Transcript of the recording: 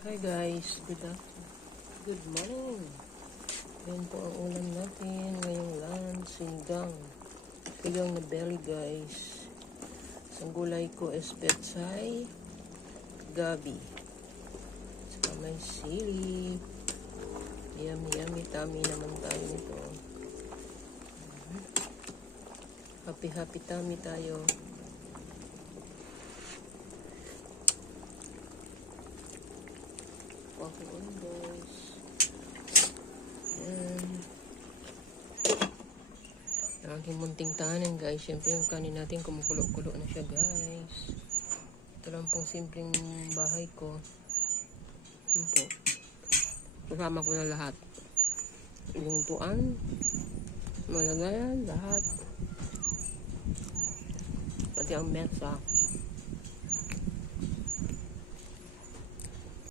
Hi guys, good morning. Yan po ang ulam natin ngayong lunch, sinigang na belly guys. Ang gulay ko is pechay, gabi, saka may sili. Yummy, tummy naman tayo nito. Happy tummy tayo. Walking on guys. Yan. Ang aking munting tahanan guys. Siyempre yung kanin natin kumukulo-kulo na siya guys. Ito lang pong simpleng bahay ko. Yan po. Kasama ko na lahat. Yung tuan, malagayan, lahat. Pati ang mesa.